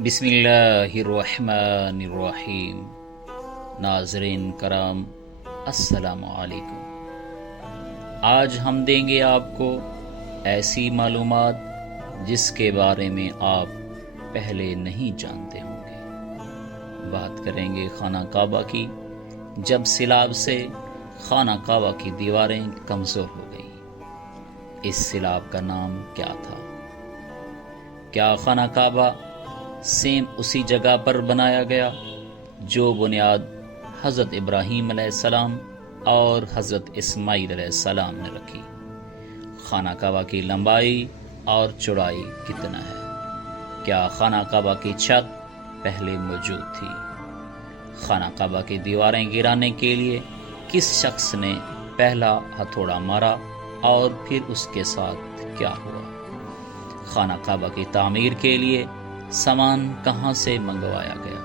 بسم اللہ الرحمن الرحیم۔ ناظرین کرام السلام علیکم۔ آج ہم دیں گے آپ کو ایسی معلومات جس کے بارے میں آپ پہلے نہیں جانتے ہوں گے۔ بات کریں گے خانہ کعبہ کی۔ جب سیلاب سے خانہ کعبہ کی دیواریں کمزور ہو گئیں، اس سیلاب کا نام کیا تھا؟ کیا خانہ کعبہ سیم اسی جگہ پر بنایا گیا جو بنیاد حضرت ابراہیم علیہ السلام اور حضرت اسماعیل علیہ السلام نے رکھی؟ خانہ کعبہ کی لمبائی اور چوڑائی کتنا ہے؟ کیا خانہ کعبہ کی چھت پہلے موجود تھی؟ خانہ کعبہ کی دیواریں گرانے کے لیے کس شخص نے پہلا ہتھوڑا مارا اور پھر اس کے ساتھ کیا ہوا؟ خانہ کعبہ کی تعمیر کے لیے سامان کہاں سے منگوایا گیا؟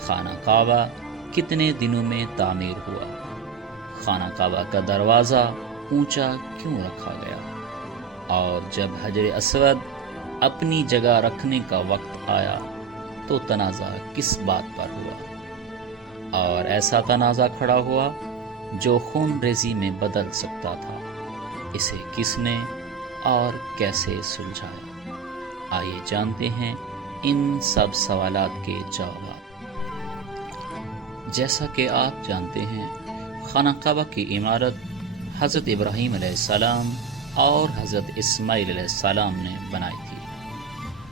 خانہ کعبہ کتنے دنوں میں تعمیر ہوا؟ خانہ کعبہ کا دروازہ اونچا کیوں رکھا گیا؟ اور جب حجر اسود اپنی جگہ رکھنے کا وقت آیا تو تنازع کس بات پر ہوا؟ اور ایسا تنازع کھڑا ہوا جو خون ریزی میں بدل سکتا تھا، اسے کس نے اور کیسے سلجھایا؟ آئیے جانتے ہیں ان سب سوالات کے جوابات۔ جیسا کہ آپ جانتے ہیں، خانہ کعبہ کی عمارت حضرت ابراہیم علیہ السلام اور حضرت اسماعیل علیہ السلام نے بنائی تھی۔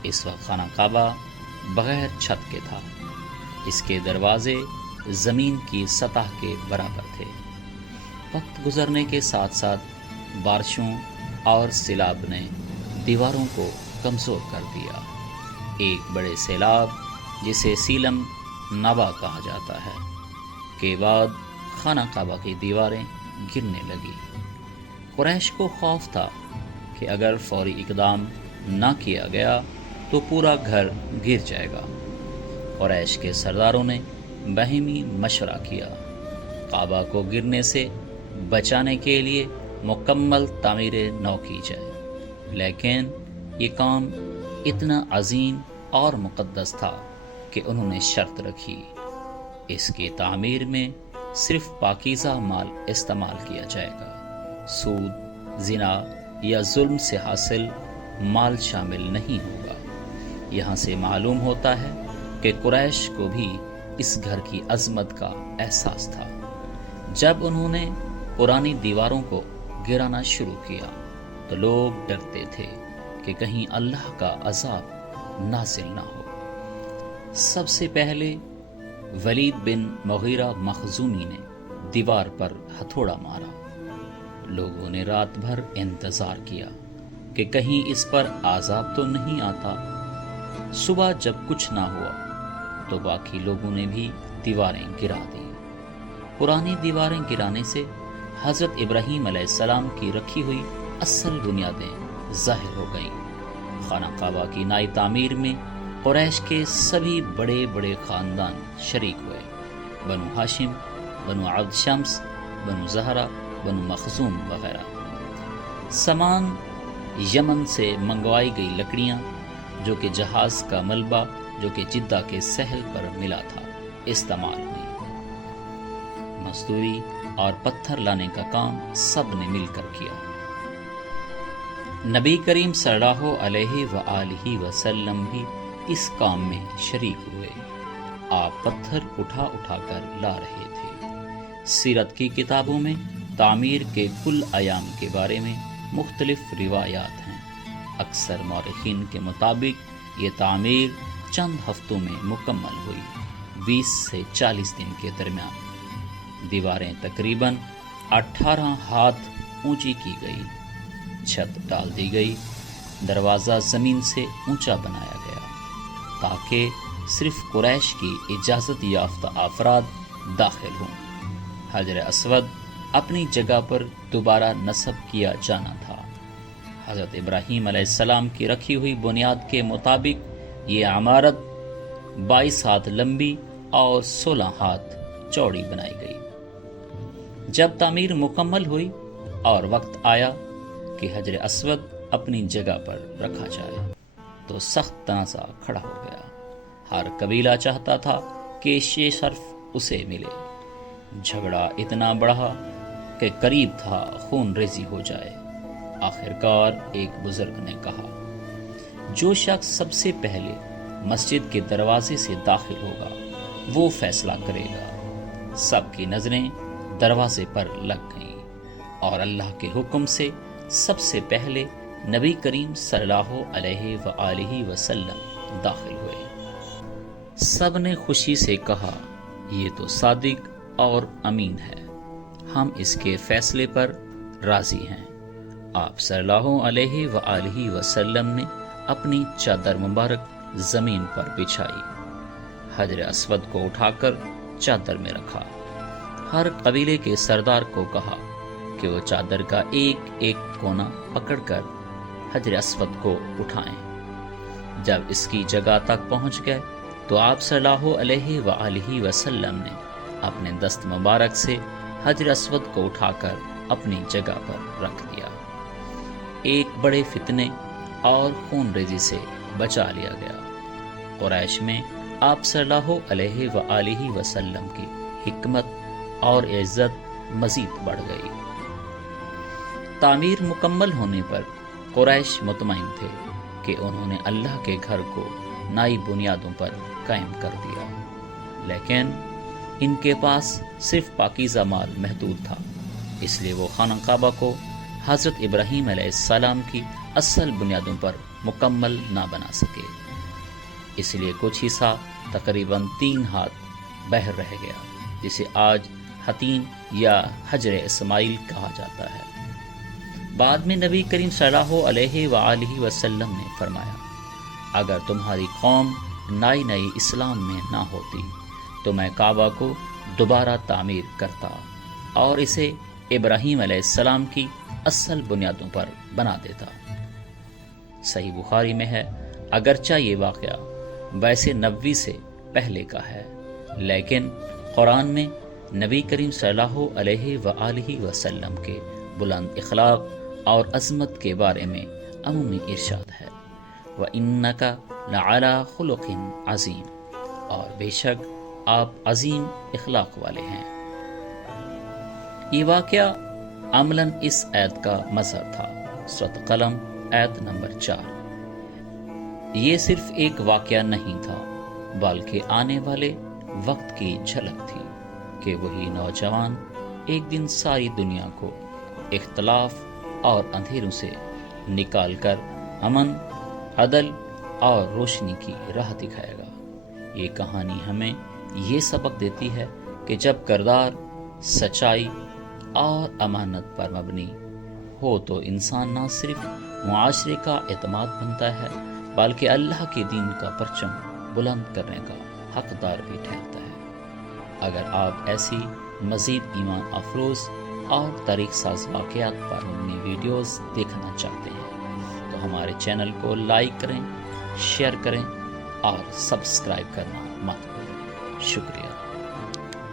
اس وقت خانہ کعبہ بغیر چھت کے تھا۔ اس کے دروازے زمین کی سطح کے برابر تھے۔ وقت گزرنے کے ساتھ ساتھ بارشوں اور سیلاب نے دیواروں کو کمزور کر دیا۔ ایک بڑے سیلاب، جسے سیلم نبا کہا جاتا ہے، کے بعد خانہ کعبہ کی دیواریں گرنے لگی۔ قریش کو خوف تھا کہ اگر فوری اقدام نہ کیا گیا تو پورا گھر گر جائے گا۔ قریش کے سرداروں نے باہمی مشورہ کیا۔ کعبہ کو گرنے سے بچانے کے لیے مکمل تعمیر نو کی جائے، لیکن یہ کام اتنا عظیم اور مقدس تھا کہ انہوں نے شرط رکھی، اس کی تعمیر میں صرف پاکیزہ مال استعمال کیا جائے گا، سود، زنا یا ظلم سے حاصل مال شامل نہیں ہوگا۔ یہاں سے معلوم ہوتا ہے کہ قریش کو بھی اس گھر کی عظمت کا احساس تھا۔ جب انہوں نے پرانی دیواروں کو گرانا شروع کیا تو لوگ ڈرتے تھے کہ کہیں اللہ کا عذاب نازل نہ ہو۔ سب سے پہلے ولید بن مغیرہ مخزومی نے دیوار پر ہتھوڑا مارا۔ لوگوں نے رات بھر انتظار کیا کہ کہیں اس پر عذاب تو نہیں آتا۔ صبح جب کچھ نہ ہوا تو باقی لوگوں نے بھی دیواریں گرا دی۔ پرانی دیواریں گرانے سے حضرت ابراہیم علیہ السلام کی رکھی ہوئی اصل بنیادیں ظاہر ہو گئیں۔ خانہ کعبہ کی نئی تعمیر میں قریش کے سبھی بڑے بڑے خاندان شریک ہوئے، بنو ہاشم، بنو عبد شمس، بنو زہرہ، بنو مخزوم وغیرہ۔ سامان یمن سے منگوائی گئی لکڑیاں جو کہ جہاز کا ملبہ جو کہ جدہ کے ساحل پر ملا تھا استعمال ہوئی۔ مزدوری اور پتھر لانے کا کام سب نے مل کر کیا۔ نبی کریم صلی اللہ علیہ وآلہ وسلم بھی اس کام میں شریک ہوئے۔ آپ پتھر اٹھا اٹھا کر لا رہے تھے۔ سیرت کی کتابوں میں تعمیر کے کل ایام کے بارے میں مختلف روایات ہیں۔ اکثر مورخین کے مطابق یہ تعمیر چند ہفتوں میں مکمل ہوئی، 20 سے 40 دن کے درمیان۔ دیواریں تقریباً 18 ہاتھ اونچی کی گئی، چھت ڈال دی گئی، دروازہ زمین سے اونچا بنایا گیا تاکہ صرف قریش کی اجازت یافتہ افراد داخل ہوں۔ حجر اسود اپنی جگہ پر دوبارہ نصب کیا جانا تھا۔ حضرت ابراہیم علیہ السلام کی رکھی ہوئی بنیاد کے مطابق یہ عمارت 22 ہاتھ لمبی اور 16 ہاتھ چوڑی بنائی گئی۔ جب تعمیر مکمل ہوئی اور وقت آیا کہ حجر اسود اپنی جگہ پر رکھا جائے تو سخت تنازع کھڑا ہو گیا۔ ہر قبیلہ چاہتا تھا کہ یہ شرف اسے ملے۔ جھگڑا اتنا بڑھا کہ قریب تھا خون ریزی ہو جائے۔ آخرکار ایک بزرگ نے کہا، جو شخص سب سے پہلے مسجد کے دروازے سے داخل ہوگا وہ فیصلہ کرے گا۔ سب کی نظریں دروازے پر لگ گئیں اور اللہ کے حکم سے سب سے پہلے نبی کریم صلی اللہ علیہ وآلہ وسلم داخل ہوئے۔ سب نے خوشی سے کہا، یہ تو صادق اور امین ہے، ہم اس کے فیصلے پر راضی ہیں۔ آپ صلی اللہ علیہ وآلہ وسلم نے اپنی چادر مبارک زمین پر بچھائی، حجر اسود کو اٹھا کر چادر میں رکھا۔ ہر قبیلے کے سردار کو کہا کہ وہ چادر کا ایک ایک کونا پکڑ کر حجر اسود کو اٹھائیں۔ جب اس کی جگہ تک پہنچ گئے تو آپ صلی اللہ علیہ وآلہ وسلم نے اپنے دست مبارک سے حجر اسود کو اٹھا کر اپنی جگہ پر رکھ دیا۔ ایک بڑے فتنے اور خون ریزی سے بچا لیا گیا۔ قریش میں آپ صلی اللہ علیہ وآلہ وسلم کی حکمت اور عزت مزید بڑھ گئی۔ تعمیر مکمل ہونے پر قریش مطمئن تھے کہ انہوں نے اللہ کے گھر کو نئی بنیادوں پر قائم کر دیا، لیکن ان کے پاس صرف پاکیزہ مال محدود تھا، اس لیے وہ خانہ کعبہ کو حضرت ابراہیم علیہ السلام کی اصل بنیادوں پر مکمل نہ بنا سکے۔ اس لیے کچھ حصہ تقریباً 3 ہاتھ باہر رہ گیا، جسے آج حتیم یا حجر اسماعیل کہا جاتا ہے۔ بعد میں نبی کریم صلی اللہ علیہ وآلہ وسلم نے فرمایا، اگر تمہاری قوم نئی اسلام میں نہ ہوتی تو میں کعبہ کو دوبارہ تعمیر کرتا اور اسے ابراہیم علیہ السلام کی اصل بنیادوں پر بنا دیتا۔ صحیح بخاری میں ہے، اگرچہ یہ واقعہ ویسے نبوی سے پہلے کا ہے، لیکن قرآن میں نبی کریم صلی اللہ علیہ وآلہ وسلم کے بلند اخلاق اور عظمت کے بارے میں عمومی ارشاد ہے، وَإِنَّكَ لَعَلَىٰ خُلُقٍ عَظِيمٍ، اور بے شک آپ عظیم اخلاق والے ہیں۔ یہ واقعہ عملاً اس آیت کا مظہر تھا۔ سورۃ قلم آیت نمبر 4۔ یہ صرف ایک واقعہ نہیں تھا بلکہ آنے والے وقت کی جھلک تھی کہ وہی نوجوان ایک دن ساری دنیا کو اختلاف اور اندھیروں سے نکال کر امن، عدل اور روشنی کی راہ دکھائے گا۔ یہ کہانی ہمیں یہ سبق دیتی ہے کہ جب کردار سچائی اور امانت پر مبنی ہو تو انسان نہ صرف معاشرے کا اعتماد بنتا ہے بلکہ اللہ کے دین کا پرچم بلند کرنے کا حقدار بھی ٹھہرتا ہے۔ اگر آپ ایسی مزید ایمان افروز اور تاریخ ساز واقعات پر مبنی ویڈیوز دیکھنا چاہتے ہیں تو ہمارے چینل کو لائک کریں، شیئر کریں اور سبسکرائب کرنا مت بھولیں۔ شکریہ۔